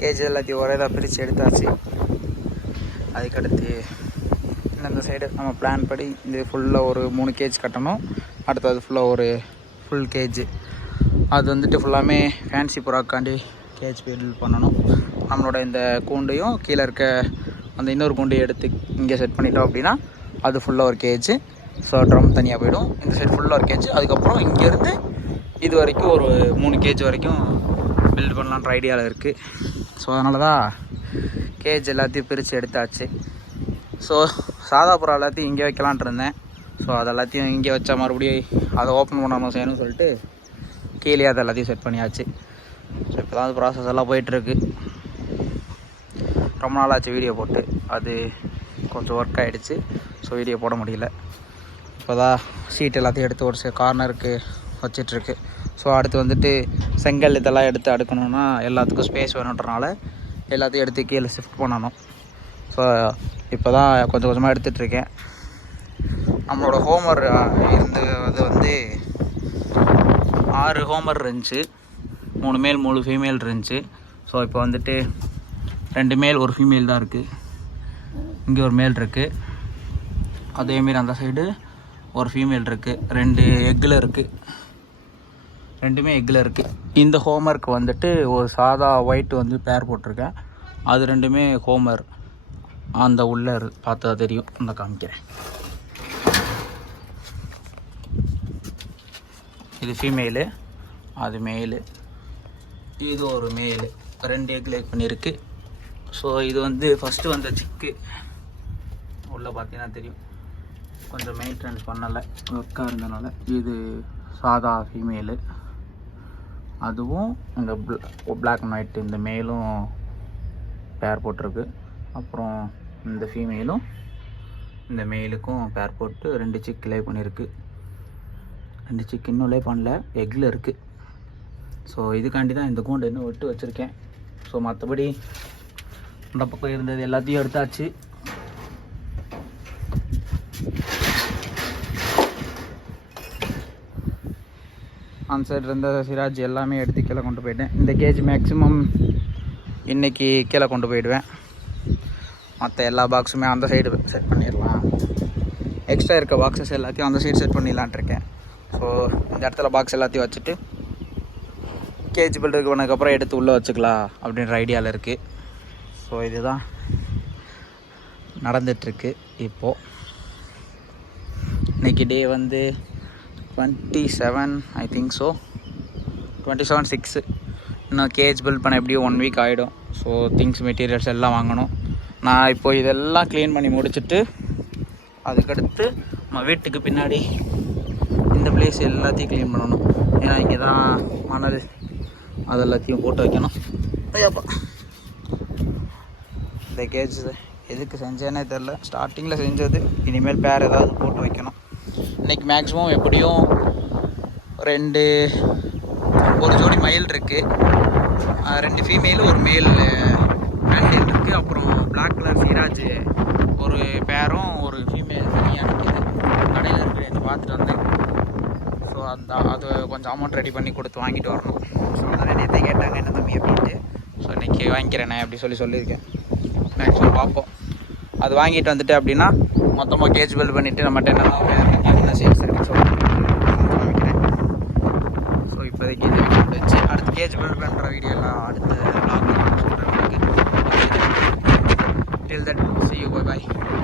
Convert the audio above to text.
Gauge எல்லாத்தையும் ஒரே தான் பிரித்து எடுத்தாச்சு. அதுக்கடுத்து இந்த சைடு நம்ம பிளான் படி இது ஃபுல்லாக ஒரு 3 கேஜ் கட்டணும். அடுத்தது ஃபுல்லாக ஒரு ஃபுல் கேஜ், அது வந்துட்டு ஃபுல்லாமே ஃபேன்சி புறாக்காண்டி கேஜ் பில்ட் பண்ணணும். நம்மளோட இந்த கூண்டையும் கீழே இருக்க அந்த இன்னொரு கூண்டையும் எடுத்து இங்கே செட் பண்ணிட்டோம் அப்படின்னா அது ஃபுல்லாக ஒரு கேஜ். ஸோ ட்ரம் தனியாக போயிடும். இந்த சைடு ஃபுல்லாக ஒரு கேஜ். அதுக்கப்புறம் இங்கேருந்து இது வரைக்கும் ஒரு 3 கேஜ் வரைக்கும் பில்ட் பண்ணலான்ற ஐடியாவில் இருக்குது. ஸோ அதனால தான் கேஜ் எல்லாத்தையும் பிரித்து எடுத்தாச்சு. ஸோ சாதா புறா எல்லாத்தையும் இங்கே வைக்கலான்ட்டு இருந்தேன். ஸோ அது எல்லாத்தையும் இங்கே வச்சா மறுபடியும் அதை ஓப்பன் பண்ணணும் செய்யணும்னு சொல்லிட்டு கீழே அதை எல்லாத்தையும் செட் பண்ணியாச்சு. ஸோ இப்போ தான் ப்ராசஸ் எல்லாம் போயிட்டுருக்கு. ரொம்ப நாளாச்சு வீடியோ போட்டு, அது கொஞ்சம் ஒர்க் ஆகிடுச்சு. ஸோ வீடியோ போட முடியல. இப்போ தான் சீட் எல்லாத்தையும் எடுத்து ஒரு கார்னருக்கு வச்சிட்ருக்கு. ஸோ அடுத்து வந்துட்டு செங்கல் இதெல்லாம் எடுத்து அடுக்கணுன்னா எல்லாத்துக்கும் ஸ்பேஸ் வேணுன்றனால எல்லாத்தையும் எடுத்து கீழே ஷிஃப்ட் பண்ணணும். ஸோ இப்போ தான் கொஞ்சம் கொஞ்சமாக எடுத்துகிட்ருக்கேன். நம்மளோட ஹோமர் இருந்து அது வந்து 6 ஹோமர் இருந்துச்சு, 3 மேல் 3 ஃபீமேல் இருந்துச்சு. ஸோ இப்போ வந்துட்டு 2 மேல் 1 ஃபீமேல் தான் இருக்குது. இங்கே ஒரு மேல் இருக்குது, அதேமாரி அந்த சைடு ஒரு ஃபீமேல் இருக்குது. 2 எக்கில் இருக்குது, 2மே எக்கில் இருக்குது. இந்த ஹோமருக்கு வந்துட்டு ஒரு சாதா ஒயிட் வந்து பேர் போட்டிருக்கேன். அது 2மே ஹோமர். அந்த உள்ளே பார்த்தா தெரியும், அந்த காமிக்கிறேன். இது ஃபீமேலு, அது மேலு. இது ஒரு மேலு, 2 எக் லேக் பண்ணியிருக்கு. ஸோ இது வந்து ஃபஸ்ட்டு வந்த சிக்கு. உள்ளே பார்த்தீங்கன்னா தெரியும், கொஞ்சம் மெயின்டெனன்ஸ் பண்ணலை, ஒர்க்காக இருந்தனால. இது சாதா ஃபீமேலு. அதுவும் இந்த பிளாக் அண்ட் ஒயிட் இந்த மேலும் பேர் போட்டிருக்கு. அப்புறம் இந்த ஃபீமேலும் இந்த மேலுக்கும் பேர் போட்டு 2 சிக்கு லே பண்ணியிருக்கு. 2 சிக்கு இன்னும் லே பண்ணல, எக்கில் இருக்குது. ஸோ இதுக்காண்டி தான் இந்த கூண்டு இன்னும் விட்டு வச்சுருக்கேன். ஸோ மற்றபடி அந்த பக்கம் இருந்தது எல்லாத்தையும் எடுத்தாச்சு. அந்த சைடு இருந்த சிராஜ் எல்லாமே எடுத்து கீழே கொண்டு போயிட்டேன். இந்த கேஜ் மேக்ஸிமம் இன்றைக்கி கீழே கொண்டு போயிடுவேன். மற்ற எல்லா பாக்ஸுமே அந்த சைடு செட் பண்ணிடலாம். எக்ஸ்ட்ரா இருக்க பாக்ஸஸ் எல்லாத்தையும் அந்த சைடு செட் பண்ணிடலான் இருக்கேன். ஸோ இந்த இடத்துல பாக்ஸ் எல்லாத்தையும் வச்சுட்டு கேஜ் பில்டருக்கு பண்ணதுக்கப்புறம் எடுத்து உள்ளே வச்சுக்கலாம் அப்படின்ற ஐடியாவில் இருக்குது. ஸோ இதுதான் நடந்துகிட்ருக்கு இப்போது. இன்றைக்கி டே வந்து 27 ஐ திங்க். ஸோ 27/6. இன்னும் கேஜ் பில்ட் பண்ண எப்படியும் 1 வீக் ஆகிடும். ஸோ திங்ஸ் மெட்டீரியல்ஸ் எல்லாம் வாங்கணும். நான் இப்போ இதெல்லாம் க்ளீன் பண்ணி முடிச்சுட்டு அதுக்கடுத்து நம்ம வீட்டுக்கு பின்னாடி இந்த பிளேஸ் எல்லாத்தையும் க்ளீன் பண்ணணும். ஏன்னா இங்கே தான் மணல் அது எல்லாத்தையும் போட்டு வைக்கணும். ஐயாப்பா, இந்த கேஜ் எதுக்கு செஞ்சேன்னே தெரில. ஸ்டார்டிங்கில் செஞ்சது, இனிமேல் பேர் ஏதாவது போட்டு வைக்கணும். இன்றைக்கி மேக்ஸிமம் எப்படியும் 1 ஜோடி மயில் இருக்குது, 2 ஃபீமேலு 1 மேல் மேண்டேல் இருக்குது. அப்புறம் பிளாக் கலர் சிராஜ் ஒரு பேரும் 1 ஃபீமேல் தனியாக நிற்கிது. கடையில் இருக்குது, என்னை பார்த்துட்டு வந்தேன். ஸோ அது கொஞ்சம் அமௌண்ட் ரெடி பண்ணி கொடுத்து வாங்கிட்டு வரணும். ஸோ அதனால் நேற்று கேட்டாங்க என்ன தம்பி அப்படின்ட்டு. ஸோ இன்றைக்கி வாங்கிக்கிறேனே அப்படி சொல்லியிருக்கேன். மேக்ஸிமம் பார்ப்போம். அது வாங்கிட்டு வந்துட்டு அப்படின்னா மொத்தமாக கேஜ் பில்ட் பண்ணிவிட்டு நம்மகிட்ட என்ன சேல்ஸ் இருக்குன்னு சொல்லிட்டு காமிக்கிறேன். ஸோ இப்போதைக்கு இது வச்சு அடுத்து கேஜ் பில்ட் பண்ணுற வீடியோலாம் அடுத்த vlog சொல்கிறேன் உங்களுக்கு. Till then, see you, bye bye.